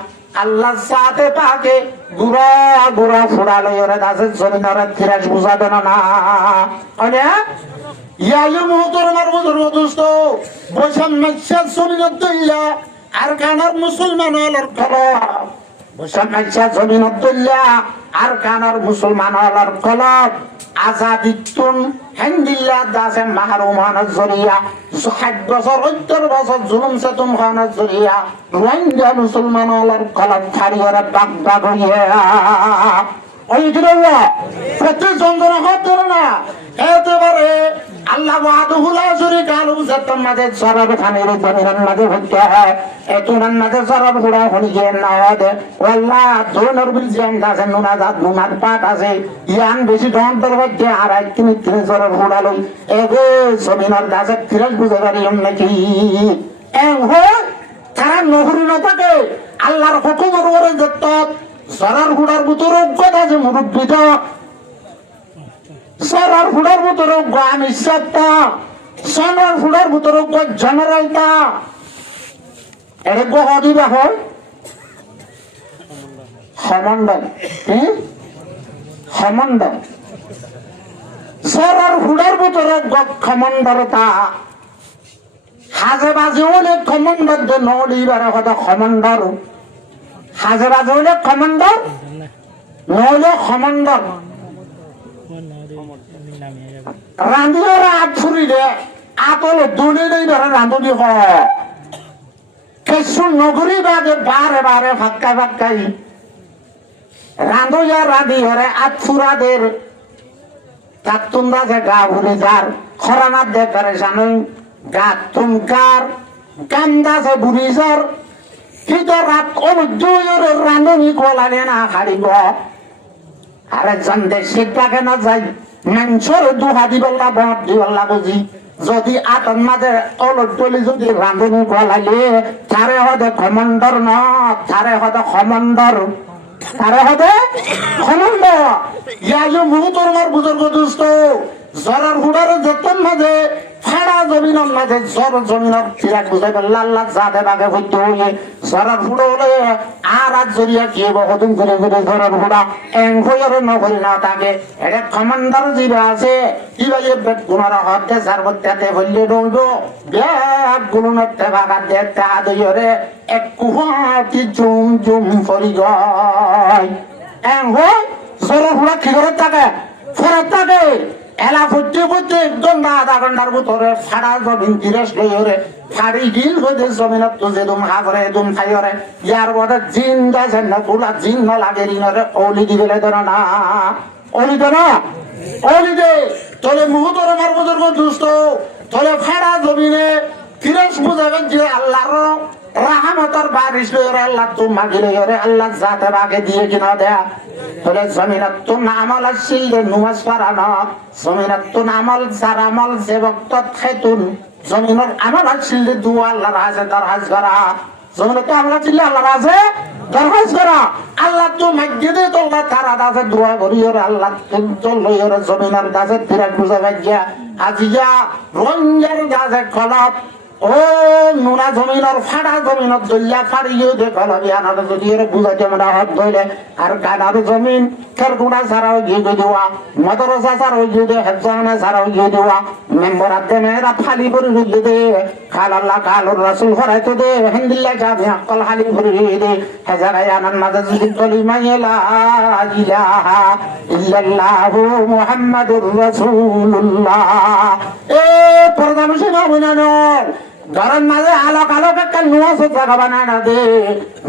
আল্লাহ সাথে পাকে গুড়া গুড়া ফুড়ালে ওরে দাসে জমিনের তিরাজ বুঝাবে না আরে ইয়া মুহতরমার বুজুর্গ দোস্ত বৈষম্য জমিনের দইয়া আর কানার মুসলমান হলার খবর মুসলমানসা জমিন দইয়া আর কানার মুসলমান হলার কলব আজাদিতুন হিন্দিল্লা দাসে মাহরুমান জরিয়া 60 বছর 70 বছর জুলুম সে তুম খান জরিয়া রোহিঙ্গা মুসলমান হলার কলব ছাড়িয়ে বাগ বাগ হইয়া ওই দিলা প্রতি জনগণ হাত ধরে না একেবারে আল্লাহ ওয়াহদাহু লা শারীকা লাহু জাতাম মাঝে সরব খানের জমিনের মাঝে হচ্ছে এতুনার মাঝে সরব ঘোড়া হলি যে না হবে আল্লাহ জোনর বিল জান দাসে নুনা জাত নুনার পাট আছে ইয়ান বেশি দন্তর হচ্ছে আর এক তিন সরব ঘোড়া লই এগো জমিনের দাসে তিরাজ বুঝে পারি নাকি এং হো তারা নহরি না থাকে আল্লাহর হুকুমের উপরে যত সরার ঘোড়ার ভিতরে অজ্ঞতা আছে মুরব্বিটা সরার ঘোড়ার ভিতরে আমি সত্তা সরার ঘোড়ার ভিতরে জেনারেলটা এটা গদিবা হয় সমন্ডল সমন্ডল সরার ঘোড়ার ভিতরে খমন্ডরতা হাজে বাজে অনেক খমন্ডর নড়িবার কথা খমন্ডর হাজে বাজে হলে খমন্ডর নহলে খমন্ডর রাঁধিবার আট ফুরিলে আতল দুলি নেই ধরে রাঁধুনি হয় কিছু নগরী বাদে বারে বারে ফাক্কা ফাক্কাই রাঁধুয়া রাঁধি হরে আট ফুরাদের তার তোমরা যে গা ভুলে যার খরানার দেখারে জানুই গা তুমকার কান্দাছে বুড়ি যার কিন্তু রাত অনুদ্দয়ের রাঁধুনি গোলালে না হারি গ আরেকজন দেশে ডাকে না যাই মাংসর দুহা দিবল্লা বট দিবল্লা বুঝি যদি আতন মাঝে অলট টলি যদি রাঁধুনি গলাইলে তারে হদে কমান্ডর ন তারে হদে কমান্ডর তারা হবে খনন্দ ইয়া মুহূর্তর মার বুজুর্গ দুষ্ট জরার হুড়ার যতন মাঝে ফাড়া জমিনের মাঝে জর জমিনের চিরাক বুঝাই লাল লাল জাদে বাগে হইতে হইয়ে জরার হুড়ো হলে আর আজ জরিয়া কি বহুদিন ঘুরে ঘুরে জরার হুড়া এং হইয়ার নকরি না থাকে এটা কমান্ডার জিরা আছে কি ভাইয়ে বেদ গুণার হতে সার্বত্যাতে হইলে রইব ব্যাগ গুণের বাগা দেখতে আদরে এক কুহাতি জুম জুম ফরি গয় এং হই জরার হুড়া কি করে থাকে ফেরত থাকে এলা ফুটতে ফুটতে ঘন্টা আধা ঘন্টার ভিতরে ফাড়া জমিন তিরেস লইরে ফাড়ি গিল হইতে জমিনত তো যে দুম হাগরে দুম খাইরে ইয়ার বড় জিন গাছে না পুরা জিন না লাগে রিনরে ওলি দিবেলে দেন না ওলি দেন ওলি দে তোলে মুহূর্তর মার বুজুর্গ দুষ্ট তোলে ফাড়া জমিনে তিরেস বুঝাবেন যে আল্লাহর রাহমতের বারিশ লইরে আল্লাহ তো মাগিলে লইরে আল্লাহ জাতে বাগে দিয়ে কিনা দেয়া তোলে জমিনত তো নামল আসছিল নুমাজ পারানো জমিনত তো নামল সার আমল যে বক্ত খাইতুন জমিনের আমল আসছিল দুয়া আল্লাহর হাজে দরহাজ করা জমিনত তো আমল আসছিল আল্লাহর হাজে দরহাজ করা আল্লাহ তো মসজিদে তোলা তারা দাসে দোয়া করিও আল্লাহ তো লইও জমিনের দাসে তিরাক বুঝা ভাগ্যা আজিয়া রঞ্জার দাসে খলপ ও নুনা জমিনের ফাড়া জমিনত জল্লা ফাড়িও দেখল বিয়ানার যদি বুঝাতে আমরা হাত ধইলে আর কানার জমিন খেরকুড়া ছাড়াও গিয়ে দেওয়া মদরসা ছাড়াও গিয়ে দে হেজানা ছাড়াও গিয়ে দেওয়া মেম্বার আদে মেয়েরা ফালি করে রুদ্দে দে খাল আল্লাহ কালুর রাসুল ফরাইতে দে হিন্দিল্লা যাবে আকল হালি করে দে হেজারাই আনান মাঝে যদি কলিমা ইলা ইলাহা ইল্লাল্লাহু মুহাম্মাদুর রাসূলুল্লাহ এ প্রধান সিংহ ঘরের মাঝে আলোক আলোক একটা নুয়াশত জায়গা বানায় না দে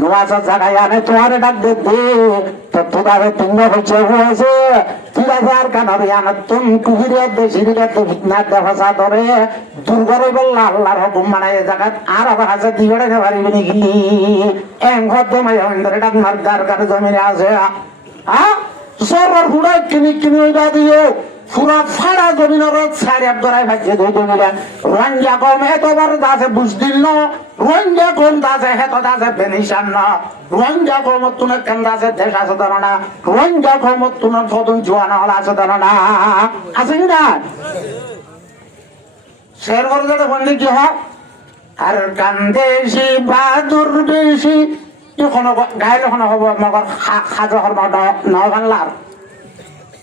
নুয়াশত জায়গায় আনে তোমার ডাক দে তো তোদারে তিন হচ্ছে হয়েছে ঠিক আছে আর কেন আনা তুম কুহিরে দে সিঁড়িরে তো ভিতনা দেখা ধরে দুর্গরে বললা আল্লাহর হুকুম মানায় জায়গায় আর হাসে দিগড়ে পারিবে নাকি এং ঘর মাই ধরে ডাক মার দরকার জমিনে আছে সরর হুড়াই কিনি কিনি ওইটা দিও পুরা ফাড়া জমিনের সাড়ে আবদরাই ভাজিয়ে ধুই দিলে রঞ্জা কম হেতবার দাসে বুঝদিল ন রঞ্জা কম দাসে হেত দাসে বেনিশান ন রঞ্জা কম তুনে কেন দাসে দেশ আছে ধর না রঞ্জা কম তুনে ফদন জোয়ানা হল আছে ধর না আছে না শের করে যেটা বললি কি হয় আর কান্দেশি বাহাদুর বেশি এখন গাইলে এখন হব মগর খাজা হর নবান্লার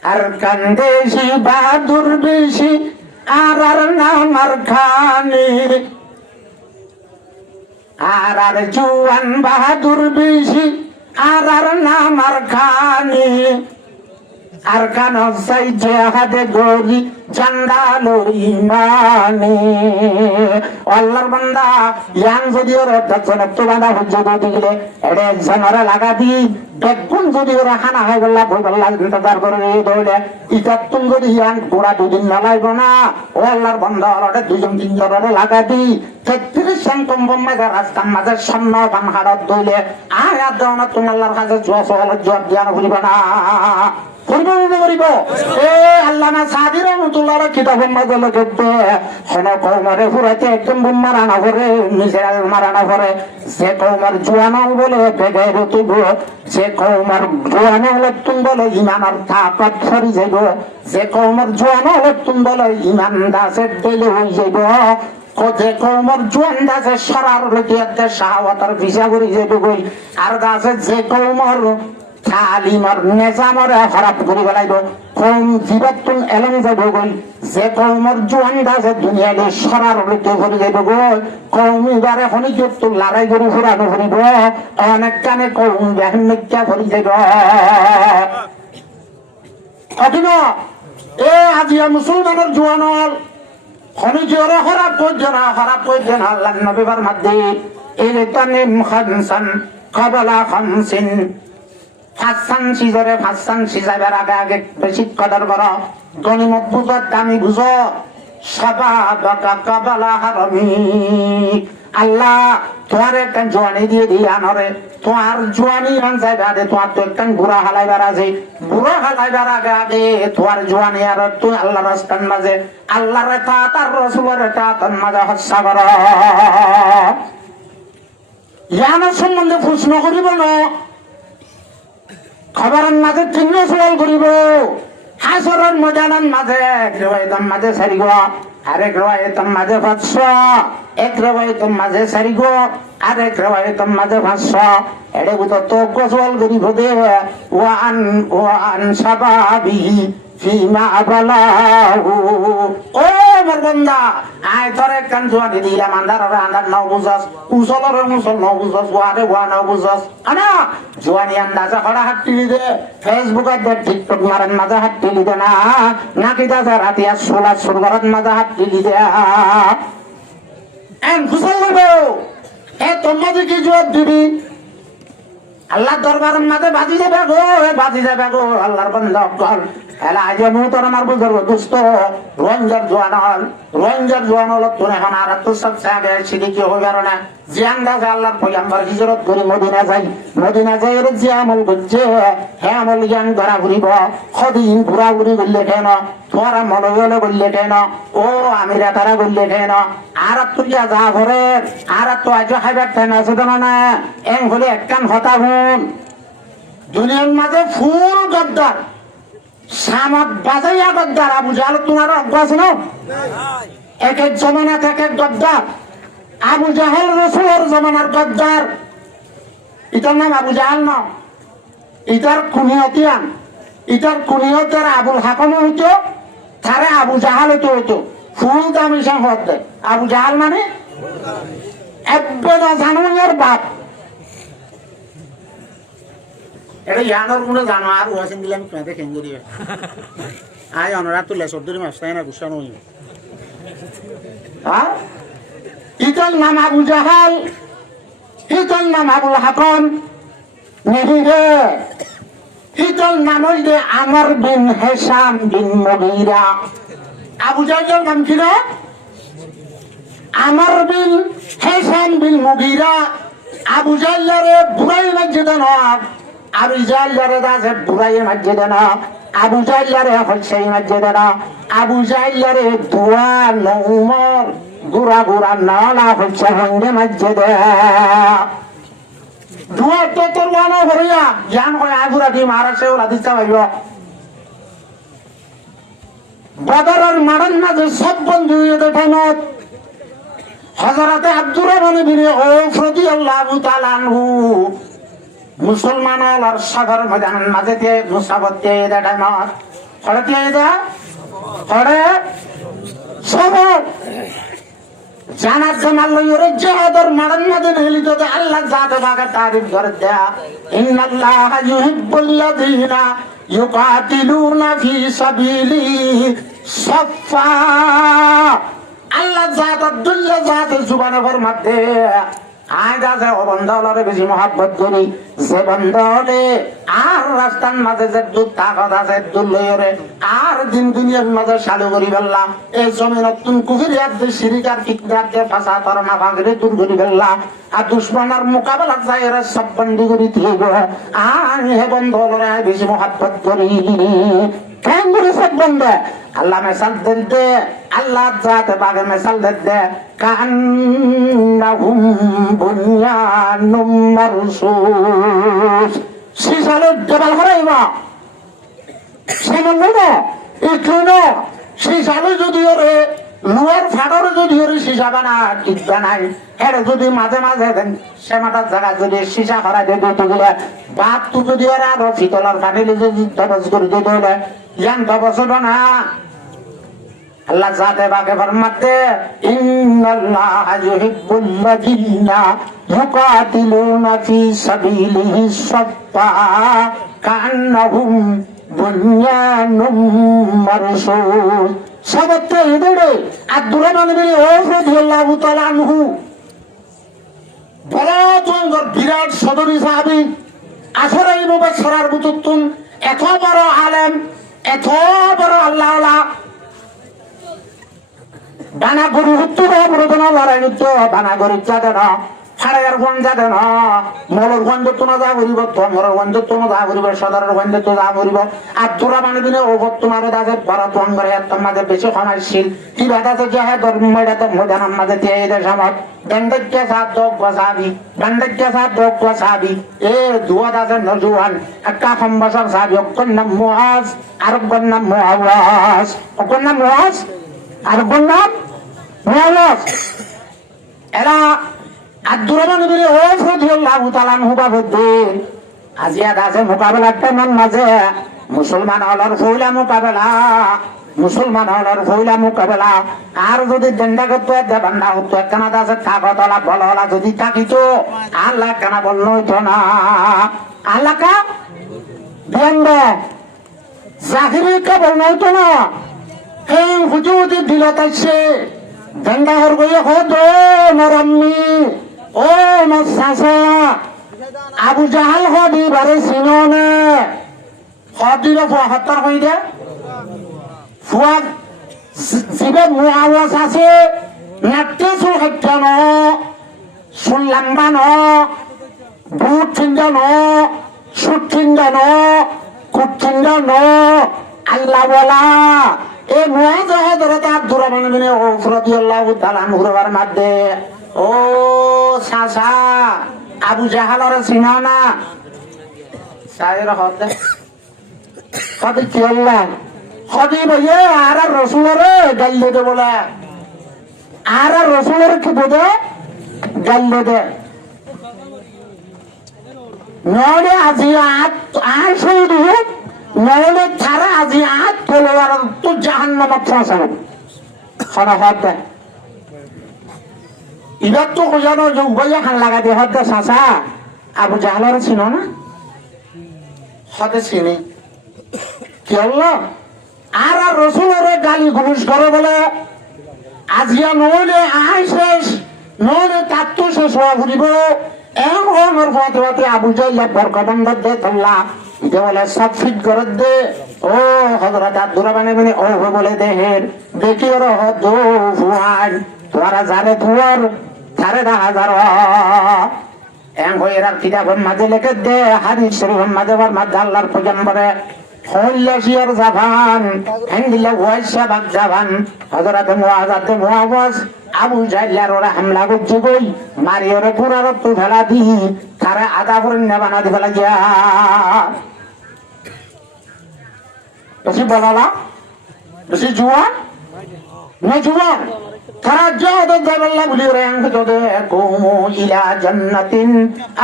আর কান্দেশি বাহাদুর বেশি আর নামার খানি আর জুয়ান বাহাদুর বেশি আর নামার খানি আর কান সাইজে হাতে গরি জান্ডালো ইমানে আল্লাহর বান্দা ইয়ান যদি ওর দর্শন তো বান্দা হজ্জে দিলে এড়ে জানারা লাগা দি বেগুন যদি ওরা হানা হয় বললা বই বললা ইন্তজার করে দৌড়ে ইতাতুন যদি ইয়ান গোড়া দুদিন না লাগবো না ও আল্লাহর বান্দা ওরে দুজন তিনজন লাগা দি 33 সন্তম মাঝে রাস্তার মাঝে সামনে বান হাড়ত দইলে আয়া দাও না তুমি আল্লাহর কাছে জোয়া সওয়াল জবাব দিয়া না বলিবা না করিব এ আল্লামা সাদি রহমাতুল্লাহর কিতাবের মাঝে লিখতে হলো কওমারে ফুরাইতে একদম মারা না করে নিজে মারা না করে যে কওমার জওয়ানল বলে বেগে রতিব যে কওমার জওয়ানল তুম বলে ঈমানের তাকত ফরি যাইব যে কওমার জওয়ানল তুম বলে ঈমান দাসে দিলে হই যাইব যে কওমার জওয়ান দাসে সরার লইতে শাহওয়াতের ভিসা করি যাইব কই আর দাসে যে কওমার তালিমার নিজামরে খারাপ করে বেলাইব কম জীবাতুন এলম যাইব গই যে কওমর জওয়ান দাসে দুনিয়ালে সরার লইতে করে যাইব গই কওমি বারে হনি যত লড়াই করে ফুরানো ফুরিব অনেক কানে কওম বেহমিকা করে যাইব অদিন এ আজিয়া মুসলমানের জওয়ানল হনি জোরে খারাপ কইছে না আল্লাহ নবীর মধ্যে ইলতানিম খামসান ক্বাবলা খামসিন ফাসান সিজরে ফাসান সিজাবার আগে আগে বেশি কদর করো গনিমত বুঝো দামি বুঝো সবা বাকা কাবালা হারামি আল্লাহ তোমার একটা জোয়ানি দিয়ে আনরে তোমার জোয়ানি আন যাইবে আগে তোমার তো একটা বুড়া হালাইবার আছে বুড়া হালাইবার আগে আগে তোমার জোয়ানি আর তুই আল্লাহ রাস্তার মাঝে আল্লাহর তাআত আর রাসূলের তাআত মাঝে হত্যা করো ইয়ানা সম্বন্ধে প্রশ্ন করিব না খবরের মাঝে চিহ্ন সওয়াল করিব হাসরের ময়দানের মাঝে এক রেওয়ায়েতের মাঝে সারিব আরেক রেওয়ায়েতের মাঝে 500 এক রেওয়ায়েতের মাঝে সারিব আরেক রেওয়ায়েতের মাঝে 500 এড়ে বুঝ তো সওয়াল করিব দে ওয়ান শাবাবিহি ফিমা আবালাহু ও মোর বান্দা আয় তোর এক কান জোয়ানি দিলাম আন্দার আন্দার নাও বুঝাস উসলর মুসল নাও বুঝাস ওয়ারে ওয়া নাও বুঝাস আনা জোয়ানি আন্দাজা হড়া হাত টিলি দে ফেসবুকত দে টিকটক মারান মাজা হাত টিলি দে না নাকি দাজা রাতিয়া সোলা সুরগরত মাজা হাত টিলি দে এন ফুসল লইব এ তোমরা কি জবাব দিবি আল্লাহ দরবারের মাঝে বাজি যাবে গো বাজি যাবে গো আল্লাহর বান্দা কল এলা আজ মুতর আমার বুঝর দোস্ত রঞ্জার জওয়ান হল তোর এখন আর তো সব সাগে সিদি কি হবে না যে আন্দাজে আল্লাহর পয়গম্বর হিজরত করে মদিনা যাই এর যে আমল করছে হে আমল জ্ঞান ধরা ঘুরিব কদিন ঘুরা ঘুরি করলে কেন তোরা মনে হলে বললে কেন ও আমিরা তারা বললে কেন আর তুই যা ঘরে আর তো আজ খাইবার টাইম আছে তো না এম হলে একখান হতা হুন দুনিয়ার মাঝে ফুল গদ্দার সামত বাজাইয়া গদ্দার আবু জাহাল তোমার অভ্যাস না এক এক জমানাত এক এক গদ্দার আবু জাহাল রসুলের জমানার গদ্দার ইটার নাম আবু জাহাল না ইটার কুনিয়তিয়ান ইটার কুনিয়তের আবুল হাকম হইতো তারে আবু জাহাল হইতো ফুল দামি সংহত দেয় আবু জাহাল মানে একবেদা জানুয়ার বাপ এটা ইয়ানোর কোনো জানো আর ওয়াসিন দিলাম তোমাদের খেঙ্গু দিবে আয় অনরা তুলে সর্দুরি মাস্তায় না গুসানো হইবে হ্যাঁ ইতার নাম আবু জাহাল ইতার নাম আবুল হাকম নেহিরে ইতার নাম হইলে আমর বিন হেসাম বিন মুগীরা আবু জাহালের নাম কি না আমর বিন হেসাম বিন মুগীরা আবু জাহালের বুড়াই মসজিদে না আবু জাহালের দাসে বুড়াই মসজিদে না আবু জাহালের হলসেই মসজিদে না আবু জাহালের দুয়া নউমর গুড়া গুড়া নালা হচ্ছে হঙ্গে মসজিদে দুয়া তো তোর ওয়ানা হরিয়া জান হয় আগুরা দি মারাসে ওরা দিতে পাইব বদরের মারান মাঝে সব বন্ধু দেখানত হযরতে আব্দুর রহমান বিন আউফ রাদিয়াল্লাহু তাআলা আনহু মুসলমান আর সাগর ময়দানের মাঝে দিয়ে মুসাবতে দেখানত হড়তে দা হড়ে সবর জানার জামাল লইরে জিহাদের মারান মাঝে নেলি তো আল্লাহ জাতে বাগা তারিফ করে দেয়া ইন্নাল্লাহা ইউহিব্বুল্লাযীনা ইউকাতিলুনা ফি সাবিলিহি সাফফা আল্লাহ জাত দুল্লা জাত জুবানে ফরমাতে আজ আছে ও বন্ধরে বেশি মহব্বত করি যে বন্ধরে আর রাস্তার মাঝে যে দুধ তাকত আছে দুধ লইরে আর দিন দুনিয়ার মাঝে চালু করি ফেললাম এই জমি নতুন কুফির হাতে সিরিকার ফিকরাতে ফাঁসা তোর না ভাঙরে দূর করি ফেললাম আর দুশ্মনের মোকাবেলা যায় এরা সব বন্দি করি দিব আর হে বন্ধরে বেশি মহব্বত করি কেন করে সব বন্ধ আল্লাহ মেসাল দে আল্লাহ জাতে বাগে মেসাল দে কান্নাহুম বুনিয়ানুম মারসুস সিসালো দেবাল হরাইবা সামান্য না একটু না সিসালো যদি ওরে লোয়ার ফাটরে যদি ওরে সিসা বানা টিকবে নাই এটা যদি মাঝে মাঝে দেন সেমাটার জায়গা যদি সিসা করা দিয়ে দিতে গেলে বাপ তো যদি ওরা আরো ফিতলার ফাটিলে যদি দবজ করে দিতে হলে ইয়ান দবজ হলো না আল্লাহ জাতে বাকে ফরমাতে ইন্নাল্লাহা ইউহিব্বুল্লাযীনা ইউকাতিলুনা ফি সাবিলিহি সাফফা কান্নাহুম বুনিয়ানুম মারসুস সবতে এদরে আব্দুর রহমান বিন আউফ রাদিয়াল্লাহু তাআলা আনহু বড় বিরাট সদরি সাহাবী আসরাই মুবাশশারার বুতুতুন এত বড় আলেম এত বড় আল্লাহওয়ালা বানা গরু হত্যু প্রধান লড়াই যুদ্ধ বানা গরিব যাতে না ফাড়াইয়ার গন যাতে না মলর গঞ্জ তো না যা করিব তোমার গঞ্জ তো না যা করিব সদরের গঞ্জ তো যা করিব আর তোরা মানে দিনে ও তোমার দাসে বড় তোমার ঘরে তোমাদের বেশি ক্ষমাশীল কি বাধা তো যাহে ধর্ম ময়দাতে ময়দান আমাদের দিয়ে এই দেশ আমার गंदक के साथ दो साहबी गंदक के साथ दो साहबी ए 2000 नौजवान अक्का खंबसर साहब यकन नाम मुआज अरबन नाम मुआवाज यकन नाम मुआज अरबन नाम मुआवाज এরা আব্দুররহমান ইবনে আওফ রাদিয়াল্লাহু তাআলা আনহু বাবদে আজিয়া দাসে মোকাবেলাটা মন মাঝে মুসলমান হলার ফৌলা মোকাবেলা মুসলমান হলার ফৌলা মোকাবেলা আর যদি দণ্ডা করতে দেবান্না হতো একখানা দাসে কাগতলা বললা যদি থাকিতো আল্লাহ কেন বলল হইতো না আল্লাহ কা দেন্দ জাহিরি কা বলল হইতো না এই হুজুর দিল তাইছে দণ্ডা হর গইয়া হতো নরম্মি ও মাসাসা আবু জাহাল হদি বারে সিনোনে হদিলে ফাহাত্তর হইদে ফুয়াদ জিবে মুআওয়াজ আছে নাট্যে সুল হত্যান সুল্লাম্বান বুট চিন্দান সুট চিন্দান কুট চিন্দান আল্লাহ বলা এ মুআওয়াজ হযরত আব্দুররহমান ইবনে আওফ রাদিয়াল্লাহু তাআলা আনহুর মধ্যে ও সাসা আবু জাহালর সিনানা সাইর হতে কদি কি আল্লাহ কদি ভাইয়ে আর রাসূলরে গাইলে দে বলে আর রাসূলরে কি বলে গাইলে দে নলে আজিয়াত আর শুধু নলে তারা আজিয়াত তলোয়ার তো জাহান্নামে ফাঁসানো খানা হতে ইবার তো জানো যে উভয় খান লাগা দিয়ে হতে সাসা আবু জাহালের ছিল না হতে চিনি কি হলো আর রসুলের গালি গুলুস করে বলে আজিয়া নইলে আই শেষ নইলে তার তো শেষ হওয়া ঘুরিব এমন পথে পথে আবু জাইলা বরকবন্ধ দে তোল্লা এটা বলে সব ফিট করে দে ও হযরত আব্দুররহমান ইবনে আওফ বলে দেহের দেখি ওর হদ ফুয়ান তোরা জানে তুয়ার সাড়ে 10,000 এং হইরা কিতাবের মাঝে লিখে দে হাদিস শরীফের মাঝে আল্লাহর পয়গম্বরে হল্লাশিয়ার জাবান হিন্দিলা ওয়াইসা বাগ জাবান হযরত মুআওয়াজ আবু জাহলার ওরা হামলা করছে কই মারিয়রে পুরার তো ফেলা দি তারা আদা করে নেবানা দিবে লাগিয়া বেশি বলালা বেশি জুয়ান না জুয়ান তারা যত জানাল্লাহ বলি রেং যত কুমু ইলা জান্নাতিন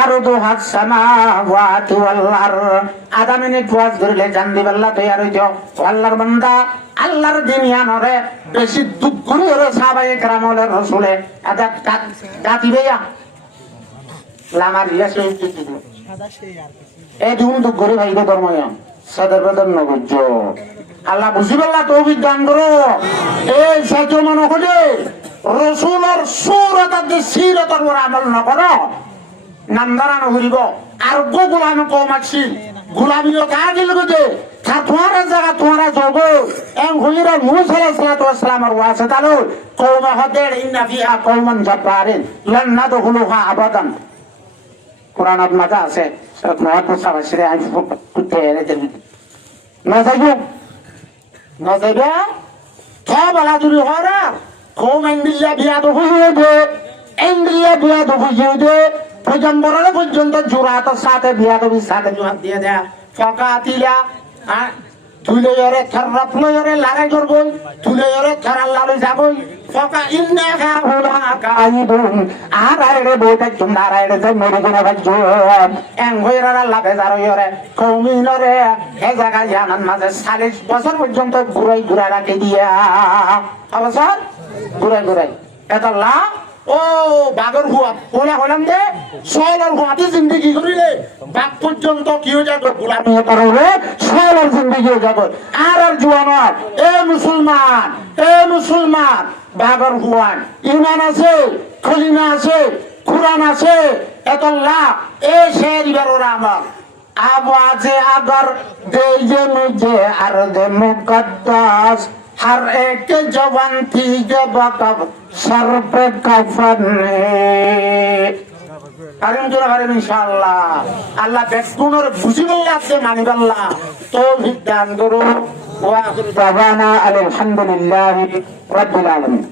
আরদুহা সামাওয়াতু ওয়াল আরদ আদামিনে কুয়াজ ধরলে জান্দি আল্লাহ তৈয়ার হইতো আল্লাহর বান্দা আল্লাহর দিনিয়ানরে বেশি দুঃখ করে ওরে সাহাবায়ে কেরামলের রাসূলে আদা কাটিবেয়া লামার ইয়াসে সাদা সেই আর এই দুন দুঃখ করে ভাইবে ধর্ময় সাদর বদন নগজ আল্লাহ বুঝিবাল্লাহ তৌফিক দান করো এই সাইতো মনে হলে রাসূলের সুরতাত সিরতার উপর আমল না করো নামদারা না হইব আর গোলাম কম আছে গোলামিও কাগিল গদে তা তোমার জায়গা তোমার যোগ এং হইরা মুসা আলাইহিস সালাতু ওয়াস সালামের ওয়াসে তালো কওমা হাদার ইন্না ফিহা কওমান জাব্বারিন লান নাদখুলুহা আবাদান কোরআনত মাঝে আছে সূরা মুহাম্মদ সাবাসিরে আই কুতে এনে দেবি না যাইবো নজরে তবলা দুরি হরা কওমান বিল্লাহ বিয়াদু হুজুদে ইন্দিয়া বিয়াদু হুজুদে পয়গম্বরের পর্যন্ত জুরাতের সাথে বিয়াদবির সাথে জবাব দিয়ে দেয়া ফাকাতিলা তুলে এরে খারাপ লয়রে লাগাই করবই তুলে এরে খারাপ লাগাই যাবই ফাকা ইন্নাকা হুলাকা আইবুন আর আরে বইটা তোমরা আরে যে মরে গনা বাজো এং হইরা আল্লাহ বেজার হইরে কওমিনরে এ জায়গা জানান মাঝে 40 বছর পর্যন্ত ঘুরাই রাখে দিয়া অবসর ঘুরাই এটা লা ও বাগর হুয়া ওলা হলাম দে সয়লার হুয়াতে জিন্দেগি করিলে বাগ পর্যন্ত কি হয়ে যাবে গোলামি করবে সয়লার জিন্দেগি হয়ে যাবে আর জওয়ান এ মুসলমান বাগর হুয়ান ঈমান আছে কলিমা আছে কুরআন আছে এতল্লাহ এ শের ইবারর আমল আওয়াজে আগার দেয়ে মুঝে আরদে মুকদ্দাস हर एक जवान थी जब कब सर पे कफन है কারণ জোরা করেন ইনশাআল্লাহ আল্লাহ বেকুনর খুশিবল্লাহ সে মানিবাল্লাহ তৌফিক দান করুন ওয়া আখিরু দাওয়ানা আলহামদুলিল্লাহি রাব্বিল আলামিন।